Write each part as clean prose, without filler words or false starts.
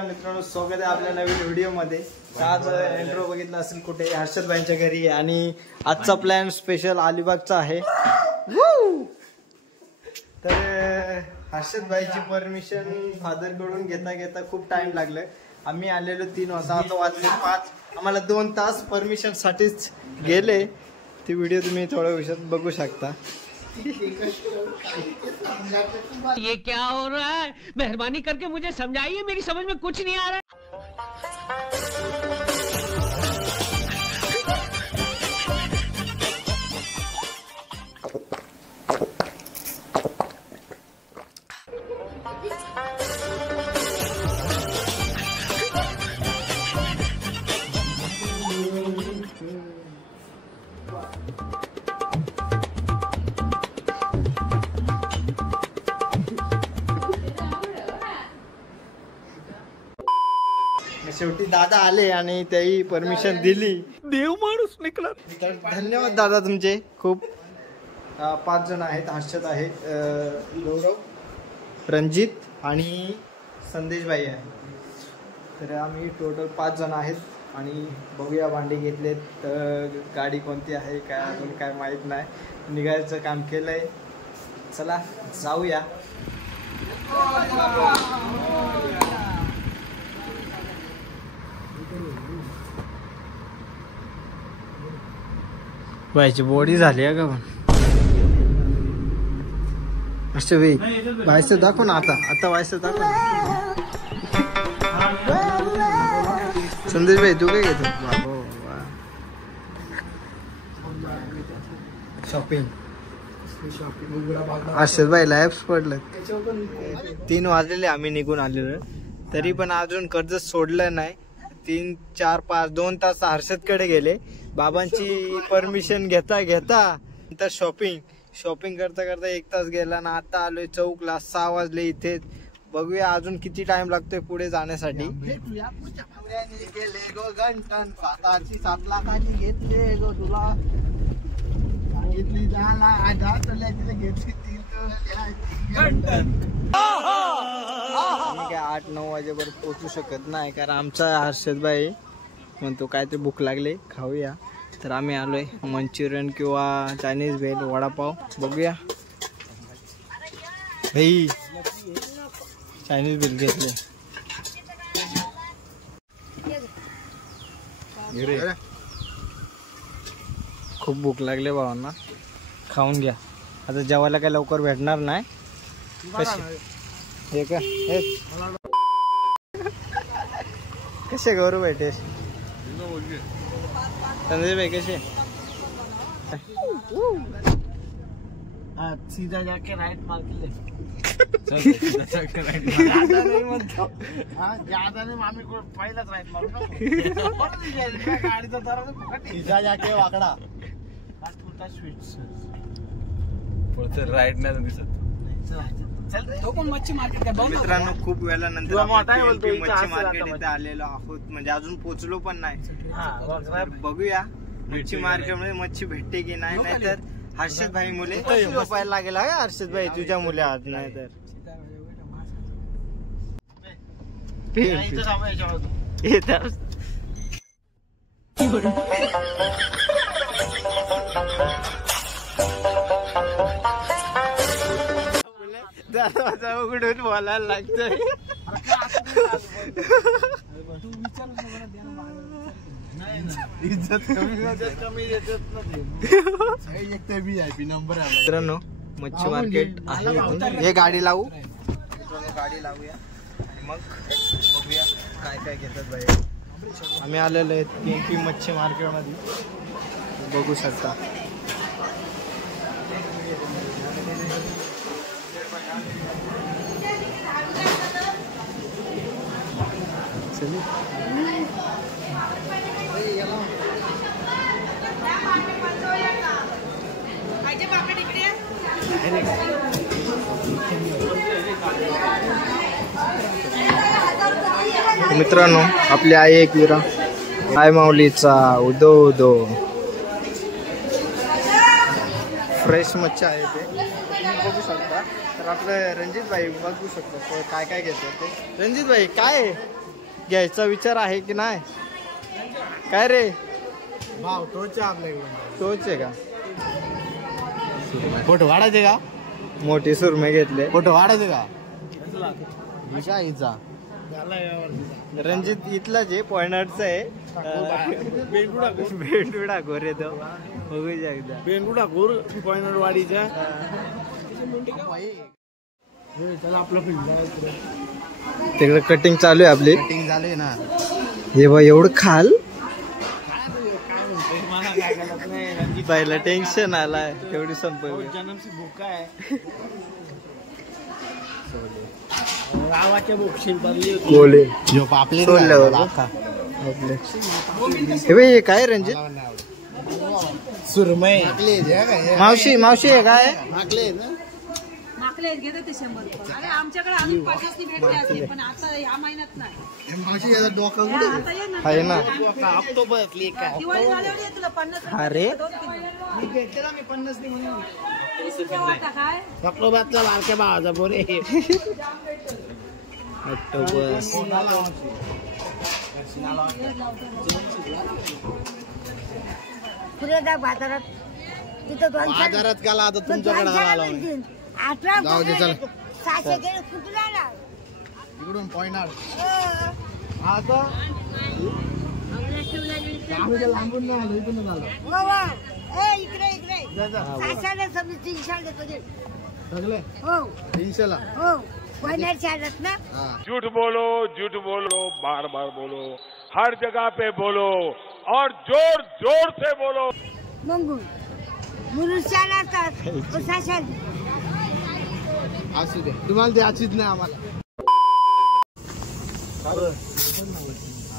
नमस्कार मित्रांनो, स्वागत आहे आपल्या नवीन व्हिडिओमध्ये। आज एंट्रो बघितला असेल कुठे हर्षद भाईंच्या घरी आणि आजचा प्लॅन स्पेशल अलिबागचा आहे। तर हर्षद भाईची परमिशन फादर कडून घेता घेता खूप टाइम लागला। आम्ही आलेलो 3 वाजता, आता वाजले 5। आम्हाला 2 तास परमिशन साठीच गेले। ती व्हिडिओ तुम्ही थोड्या वेळात बघू शकता। ये क्या हो रहा है? मेहरबानी करके मुझे समझाइए, मेरी समझ में कुछ नहीं आ रहा है। शेवटी दादा आले आणि त्याही परमिशन दिली। देव माणूस निकला। तर धन्यवाद दादा तुमचे खूप। 5 जण आहेत, हर्षद आहे, गौरव, रणजित आणि संदेश भाई आहे। तर आम्ही टोटल 5 जण आहेत आणि बघूया भांडी घेतलेत। तर गाडी कोणती आहे काय अजून काय माहीत नाही, निघायचं काम केलंय। चला जाऊया। बायची बॉडी झाली आहे का पण असे वे व्हायचं दाखव ना। आता व्हायचं दाखव। संदेश भाई तू काय घेतो? शॉपिंग हर्षद भाई लाईफ पडलं। 3 वाजलेले आम्ही निघून आलेलो, तरी पण अजून कर्ज सोडलं नाही। 3, 4, 5, 2 तास हर्षद कडे गेले। बाबांची परमिशन घेता घेता नंतर शॉपिंग करता करता 1 तास गेला ना। आता आलोय चौकला, 6 वाजले इथे। बघूया अजून किती टाइम लागतोय पुढे जाण्यासाठी। काय 8-9 वाजेपर्यंत पोहोचू शकत नाही, कारण आमचा हर्षद भाई म्हणतो काहीतरी भूक लागले खाऊया। तर आम्ही आलोय मंचुरियन किंवा चायनीज भेल, वडापाव बघूया। भाई चायनीज भेल घेतले। खूप भूक लागले भावांना, खाऊन घ्या। आता जेवायला काय लवकर भेटणार नाही। कसे हे का कसे गौरव भेटे संजय भाई कैसे? सीधा जाके राइट मार के ले। ज्यादा नहीं म्हणतो, ज्यादा नहीं, मामी को पहिलाच राइट मारू ना। गाडीचा दरवाजा सीधा जाके वाकडा स्वीट्स पुढचं राईट नाही दिसत। तो पण मच्छी मार्केट काय बघ मित्रांनो, खूप वेळा नंतर मच्छी मार्केट इथे आलेलो आहोत, म्हणजे अजून पोहोचलो पण नाही। बघूया मच्छी मार्केट मध्ये मच्छी भेटते की नाही, नाहीतर हर्षद भाई मुले पाहायला लागेल। हर्षद भाई तुझ्या मुले आहात, नाही तर दरवाजा उघडून बोलायला लागतोय। मित्रांनो मच्छी मार्केट आहे, हे गाडी लावू, गाडी लावूया आणि मग बघूया काय काय घेतात बाई। आम्ही आलेलो आहे TNT मच्छी मार्केट मध्ये, बघू शकता। मित्रांनो आपली आई एक विरा आय माऊलीचा उदो उदो फ्रेश मच्छी आहे ते तुम्ही बघू शकता। तर आपलं रणजित भाई बघू शकतो काय काय घेतात ते। रणजित भाई काय घ्यायचा विचार आहे की नाही? काय रे भाव तोच आपल्याकडे तोच आहे का? फोटो वाढायचे का? मोठी सुरमे घेतले. फोटो वाढायचे का? हिचा हिचा रणजित इथलाच आहे, पॉयनटचा आहे. भेंडू डाकोर आहे तो. बघू शकता बेंगू ठाकूर पॉइंट वाडीचा. तिकडे कटिंग चालू आहे आपली. कटिंग झाले ना. हे बा एवढं खाल पहिला टेन्शन आलाय एवढी संपल. जन्मची भूक आहे. गावाच्या भूकशील भरली बोले जो पापलेट सोडल्यावर आपले. हे बघ, हे काय रणजित? सुरमई मावशी मावशी आहे काय? माकले माकले घेते ते 100 रुपये. अरे आमच्याकडे अजून 50 नी भेटले असते पण आता या महिन्यात नाही. मावशी याचा डोकं आता ये ना. आहे ना. ऑक्टोबरली काय दिवाळी झाल्यावर ये तुला 50 रुपये. अरे मी भेटते ना. मी 50 नाही म्हणून 30 रुपये वाटा काय? ऑक्टोबरला बारक्या भावाचा बोरे. ऑक्टोबस पुढे जा बाजारात तिथं बाजारात गेला आता तुमच्याकडे आला. जाऊ दे, चल. 600 गेले कुठून आला? इकडून पॉइंट लांबून नाही आलो. इथून आलो. इकडे इकडे 600 समजा 300 देतो ते. सगळे हो 300 ला. हो पॉइंट चालत ना. झूठ बोलो बार बार बोलो, हर जगह पे बोलो और जोर जोर से बोलो. मंगू मुरुस चालतात 600. असू दे, तुम्हाला द्यायचीच नाही आम्हाला.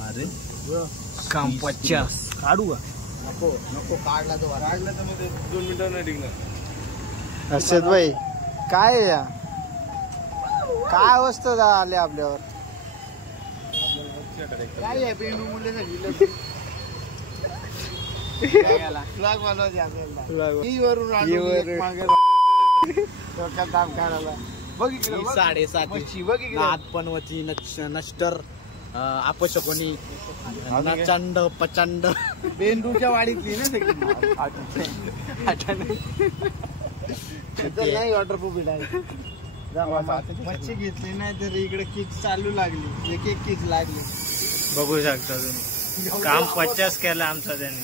अरे काम 50 काढू का? नको नको. काढला तर मी 2 मिनिटं नाही टिकणार. हर्षद भाई काय आहे या? काय अवस्था आली आपल्यावर? काय आहे पेंडू मुलीसाठी फ्लॉग बनवायचे आपल्याला. वरून डोक्यात दाब काढायला. बघ इकडे 7.5 बघ इकडे. आत्पनवती नष्टर अपशकोनी चंड प्रचंड. बेंडूच्या वाडीतली ना सगळी. नाही वॉटरप्रूफ आहे. मच्छी घेतली नाही तर इकडे किक चालू लागली. एक एक किक लागली. बघू शकता तुम्ही. काम 50 केलं आमचा त्याने.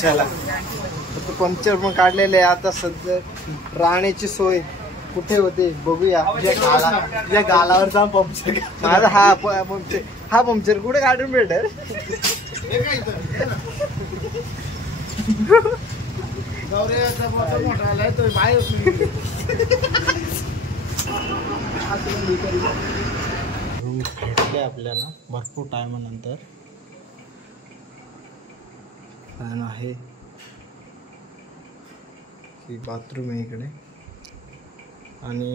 चला आता पंक्चर पण काढलेले आहे. आता सध्या राहण्याची सोय कुठे होते बघूया. या गालावर जाऊन पंक्चर. माझा हा पंक्चर कुठे काढून भेटेल? मोठा आलाय तो बाहेर. रूम भेटले आपल्याला भरपूर टायमानंतर. फॅन आहे. ही बाथरूम आहे इकडे आणि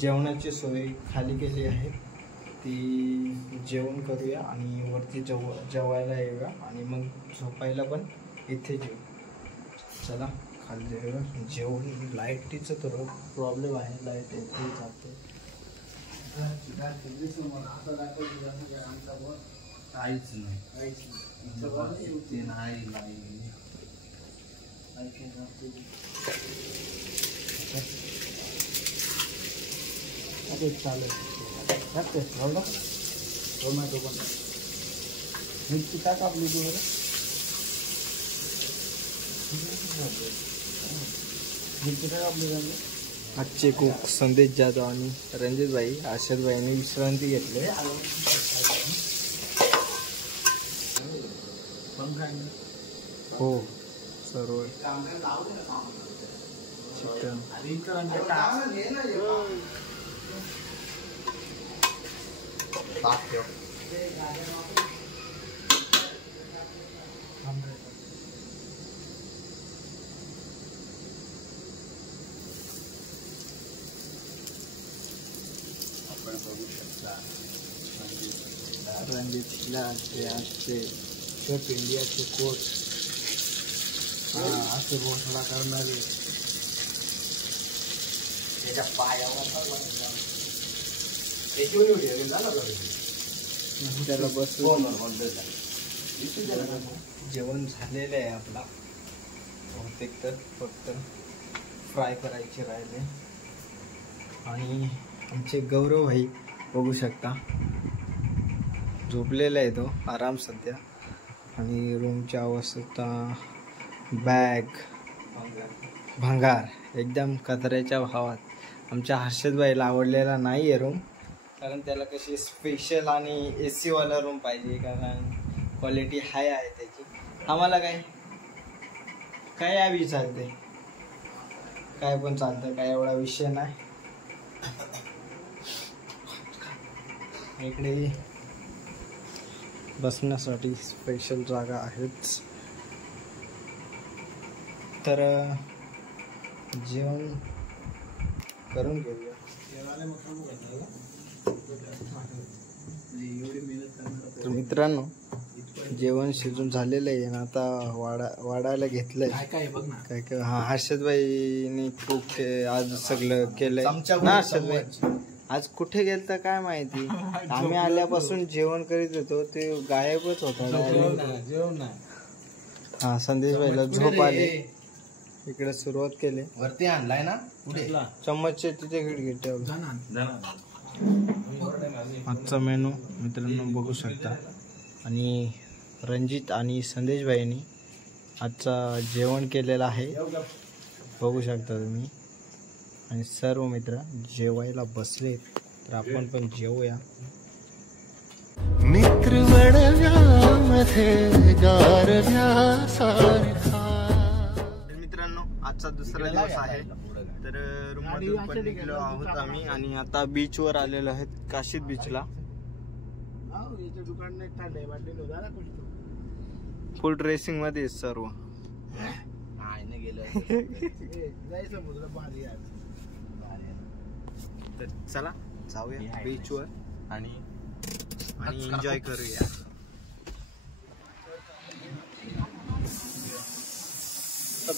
जेवणाची सोय खाली केली आहे. ती जेवण करूया आणि वरती जेवायला येऊया आणि मग झोपायला पण इथे जेऊ. चला खाली जेवूया. जेवण लाईटीचं तर प्रॉब्लेम आहे. लाईट इथे जाते. काहीच नाही. ते नाही. चालेल. टोमॅटो पण मिरची काय कापली तू बरं? मिरची काय कापली झाली? आजचे कुक संदेश जाधव आणि रणजित भाई हर्षद भाईने विश्रांती घेतली. हो सर्व चिकन आपण बघू शकता रणजितला ते असते कप इंडियाचे कोच असे घोषणा करणारे त्याच्या पायावर त्याला बसून जेवण झालेलं आहे आपला बहुतेक तर फक्त फ्राय करायचे राहिले आणि आमचे गौरव भाई बघू शकता झोपलेला आहे तो आराम सध्या आणि रूमची अवस्था बॅग भंगार एकदम कचऱ्याच्या भावात आमच्या हर्षदबाईला आवडलेला नाही आहे रूम कारण त्याला कशी स्पेशल आणि AC वाला रूम पाहिजे कारण क्वालिटी हाय आहे त्याची आम्हाला काय यावी चालते काय पण चालतं काय एवढा विषय नाही इकडे बसण्यासाठी स्पेशल जागा आहेच तर जेवण करून घेऊया तर मित्रांनो जेवण शिजून झालेलं आहे ना आता वाढायला घेतलंय काय हा हर्षदबाईनी खूप आज सगळं केलंय ना हर्षदबाई आज कुठे गेलता काय माहिती आम्ही आल्यापासून जेवण करीत होतो ते गायबच होता हा संदेश भाईला झोप आले इकडे सुरुवात केली वरती आणलाय ना पुढे चम्मचचे तिथे घे आजचा मेनू मित्रांनो बघू शकता आणि रणजित आणि संदेश भाईंनी आजचा जेवण केलेलं आहे बघू शकता तुम्ही आणि सर्व मित्र जेवायला बसले तर आपण पण जेवूया मित्र मित्रांनो आजचा दुसरा दिवस आहे तर रूममधून पण निघलो आहोत आम्ही आणि आता बीचवर आलेलो आहेत काशीद बीचला फुल ड्रेसिंग मध्ये सर्व तर चला जाऊया बीचवर आणि एन्जॉय करूया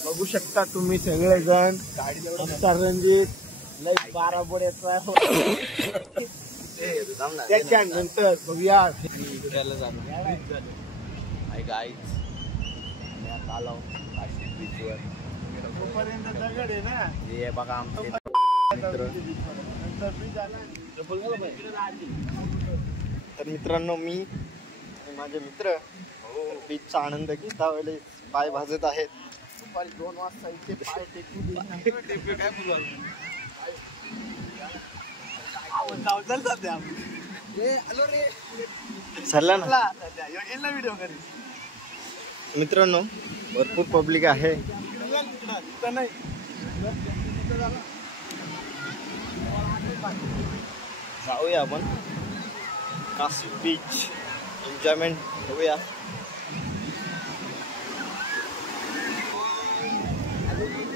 बघू शकता तुम्ही सगळेजण आमचा रणजित लय 12 बोड्याचा त्याच्यानंतर बघूया आलो काशीद बीचवर दगड आहे ना हे बघा आमचे तर मित्रांनो मी आणि माझे मित्र बीचचा आनंद घेता वेळेस पाय भाजत आहेत दुपारी 2 वाजता इथे पाय टेकू चालला ना मित्रांनो भरपूर पब्लिक आहे जाऊया आपण काशीद बीच एन्जॉयमेंट घेऊया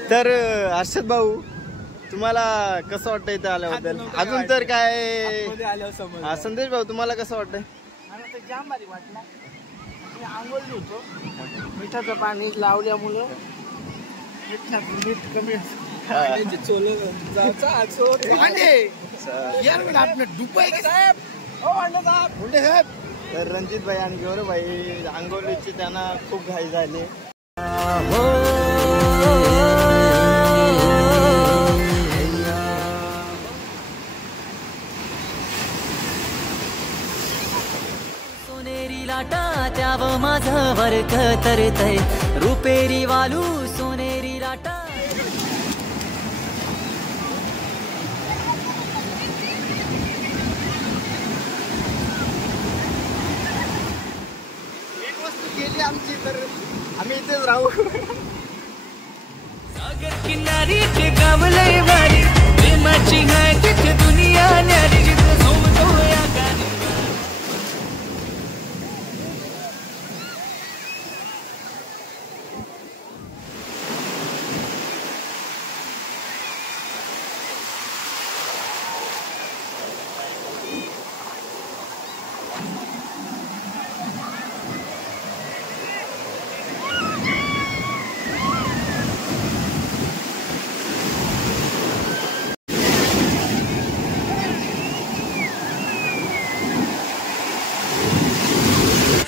तर हर्षद भाऊ तुम्हाला कसं वाटतं इथं आल्याबद्दल अजून तर काय संदेश भाऊ तुम्हाला कसं वाटतंय जाम भारी वाटला मी आंघोळली होतो मिठाचं पाणी लावल्यामुळं मीठ कमी तर रणजित भाई आणि गौरव भाई आंघोळीची त्यांना खूप घाई झाली सोनेरी लाटा त्याव माझं वरख तरतय रुपेरी वालू सोनेरी लाटा गेली आमची तर आम्ही इथेच राहू सागर किनारी के गावलय वारी प्रेमाची हाय तिथे दुनिया न्यारी जिथे झोमतो या गाणी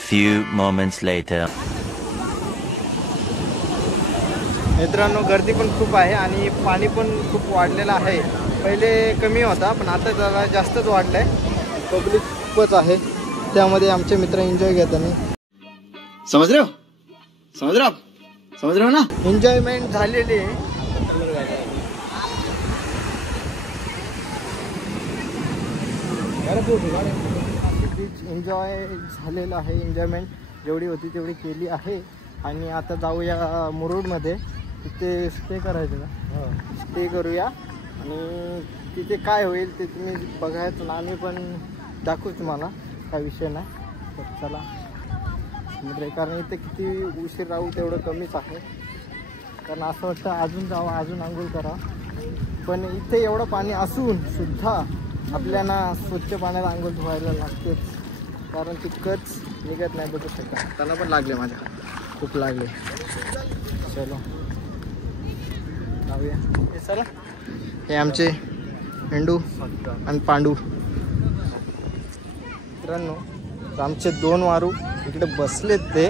few moments later. मित्रांनो गर्दी पण खूप आहे आणि पाणी पण खूप वाढलेलं आहे. पहिले कमी होता पण आता जरा जास्तच वाढलंय. पब्लिक खूपच आहे, त्यामध्ये आमचे मित्र एन्जॉय घेतात. समझ रहे हो ना. एन्जॉयमेंट झालेली आहे. एन्जॉय झालेलं आहे. एन्जॉयमेंट जेवढी होती तेवढी केली आहे. आणि आता जाऊया मुरुडमध्ये, तिथे स्टे करायचं का, स्टे करूया आणि तिथे काय होईल ते तुम्ही बघायचं ना, आम्ही पण दाखवू तुम्हाला, काय विषय नाही. तर चला समुद्र, कारण इथे किती उशीर राहू तेवढं कमीच आहे. कारण असं वाटतं अजून जावं, अजून आंघोळ करा, पण इथे एवढं पाणी असून सुद्धा आपल्याला स्वच्छ पाण्यात आंघोळ धुवायला लागतेच, कारण तितकंच निघत नाही. बघू शकता त्यांना पण लागले, माझ्या खूप लागले. चलो जाऊया. हे चला, हे आमचे हेंडू आणि पांडू मित्रांनो. आमचे 2 वारू इकडे बसलेत. ते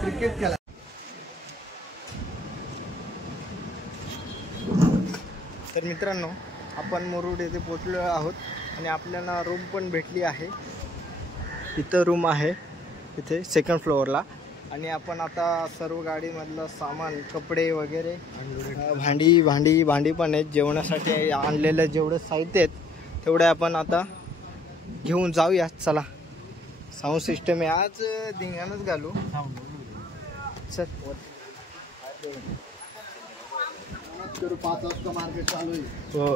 क्रिकेट खेळा. तर मित्रांनो आपण मुरुड येथे पोचलो आहोत आणि आपल्याला रूम पण भेटली आहे. इथं रूम आहे इथे सेकंड फ्लोअरला. आणि आपण आता सर्व गाडीमधलं सामान, कपडे वगैरे, भांडी पण आहेत. जेवणासाठी आणलेलं जेवढं साहित्य आहेत तेवढे आपण आता घेऊन जाऊया. चला, साऊंड सिस्टम आहे आज, धिंगाणच घालू. चल 5 वाजता मार्केट चालू आहे. हो.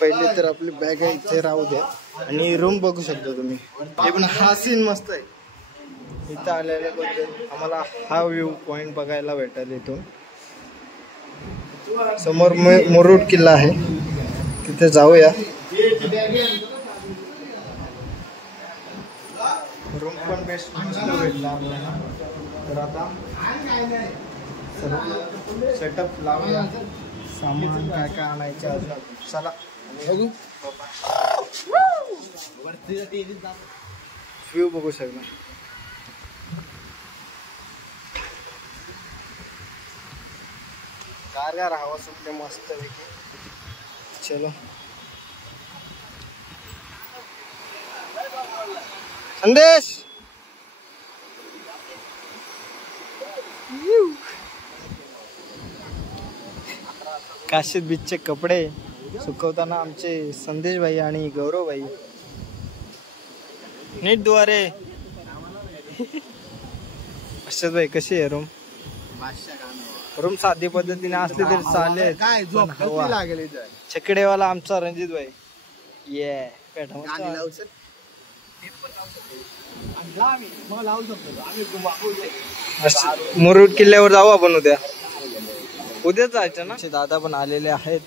पहिले तर आपली बॅग आहे इथे राहू द्या. आणि रूम बघू शकता तुम्ही. हे पण हा सीन मस्त आहे. इथं आल्याबद्दल आम्हाला हा व्ह्यू पॉइंट बघायला भेटेल. इथून समोर मुरुड किल्ला आहे, तिथे जाऊया. रूम पण बेस्ट भेटला आपल्याला. तर आता सर्व सेटअप लावूया, सामान काय काय आणायचं अजून. चला बघू. व्ह्यू बघू शकता. गार हवा सुटते मस्त पैकी. चलो संदेश. काशीद बीचचे कपडे सुकवताना आमचे संदेश भाई आणि गौरव भाई नीट द्वारे. अर्षद भाई कशी आहे रूम? रूम साधी पद्धतीने असली तरी चालेल. काय झोप कशी लागेल इथे? छकडेवाला आमचा रणजित भाई. ये गाणी लावू शकतो. मग लावू शकतो आम्ही. मुरुड किल्ल्यावर जाऊ आपण उद्या. उद्याच जायचं ना. दादा पण आलेले आहेत.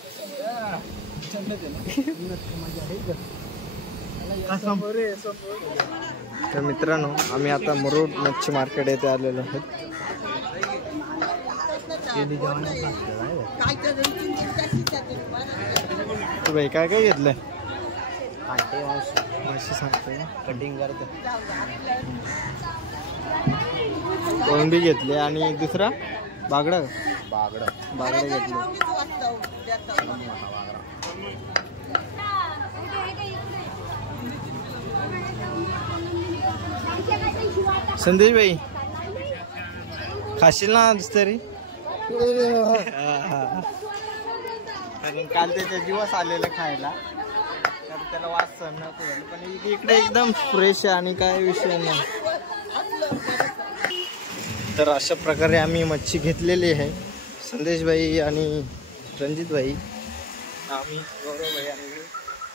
तर मित्रांनो आम्ही आता मुरुड मच्छी मार्केट येथे आलेलो आहोत. भाई काय काय घेतलंय? माशी सांगतोय कटिंग करतो. कोळंबी घेतले आणि दुसरा बागडा घेतले. संदेश भाई खाशील ना तरी? काल त्याच्या जीवास आलेलं खायला, तर त्याला वास सहन नको झालं. पण इकडे एकदम फ्रेश आहे आणि काय विषय नाही. तर अशा प्रकारे आम्ही मच्छी घेतलेली आहे. संदेश भाई आणि रणजित भाई, आम्ही गौरव भाई आणि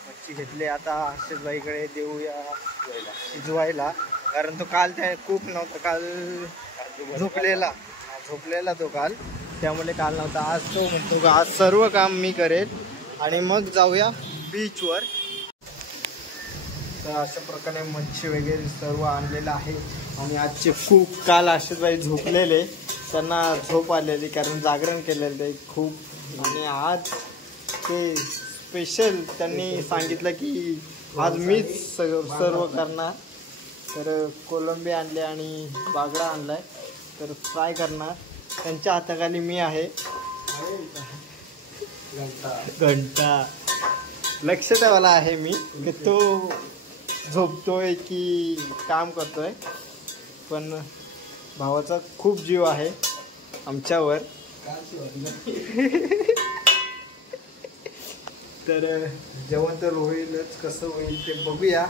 मच्छी घेतली. आता हर्षद भाईकडे देऊया शिजवायला, कारण तो काल त्या खूप नव्हता. काल झोपलेला तो काल, त्यामुळे काल नव्हता. आज तो म्हणतो का आज सर्व काम मी करेल आणि मग जाऊया बीचवर. तर अशा प्रकारे मच्छी वगैरे सर्व आणलेलं आहे. आणि आजचे खूप काल आशिषभाई झोपलेले, त्यांना झोप आलेली कारण जागरण केलेलं ते खूप. आणि आज ते स्पेशल त्यांनी सांगितलं की आज मीच सर्व करणार. तर कोलंबी आणले आणि बागडा आणलाय, तर फ्राय करणार. त्यांच्या हाताखाली मी आहे. घंटा लक्ष ठेवायला आहे मी की तो झोपतोय की काम करतोय. पण भावाचा खूप जीव आहे आमच्यावर. तर जेवण तर होईलच, कसं होईल ते बघूया,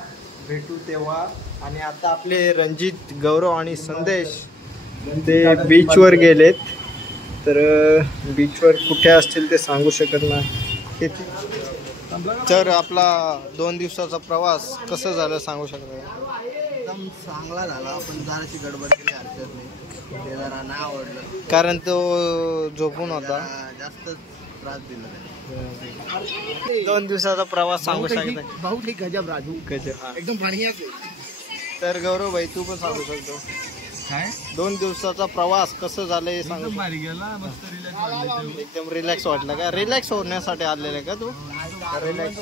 भेटू तेव्हा. आणि आता आपले रणजित, गौरव आणि संदेश ते बीचवर गेलेत. तर बीचवर कुठे असतील ते सांगू शकत नाही. तर आपला 2 दिवसाचा प्रवास कसं झालं सांगू शकता? एकदम चांगला झाला. आपण जराशी गडबड केली, हरकत नाही. ते जरा नाही आवडलं कारण तो झोपून होता. जास्त त्रास दिला. 2 दिवसाचा प्रवास सांगू शकता? भाऊ ठीक गजब राजू, गजब. एकदम बढ़िया. तर गौरव भाई तू पण सांगू शकतो काय 2 दिवसाचा प्रवास कसं झालं हे सांगू? भारी गेला, मस्त रिलॅक्स. एकदम रिलॅक्स वाटलं का? रिलॅक्स होण्यासाठी आलेले का तू? रिलॅक्स.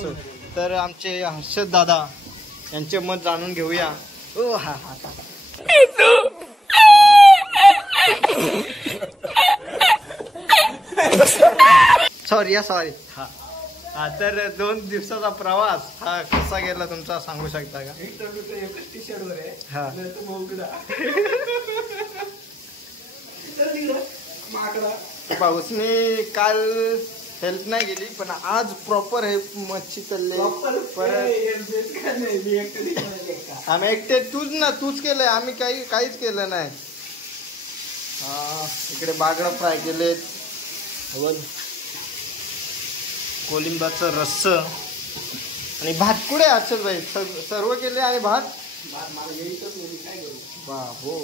तर आमचे हर्षद दादा यांचे मत जाणून घेऊया. ओ हा हा सॉरी हा. तर 2 दिवसाचा प्रवास हा कसा गेला तुमचा सांगू शकता का? हा. पाऊसने काल हेल्प नाही गेली, पण आज प्रॉपर हे मच्छी चालले. आम्ही एकटे तूच केलंय, आम्ही काहीच केलं नाही. इकडे बागडा फ्राय केलेत, कोलिंबाचं रस्स आणि भात. कुठे असेल भाई? सर्व केले आणि भात हो.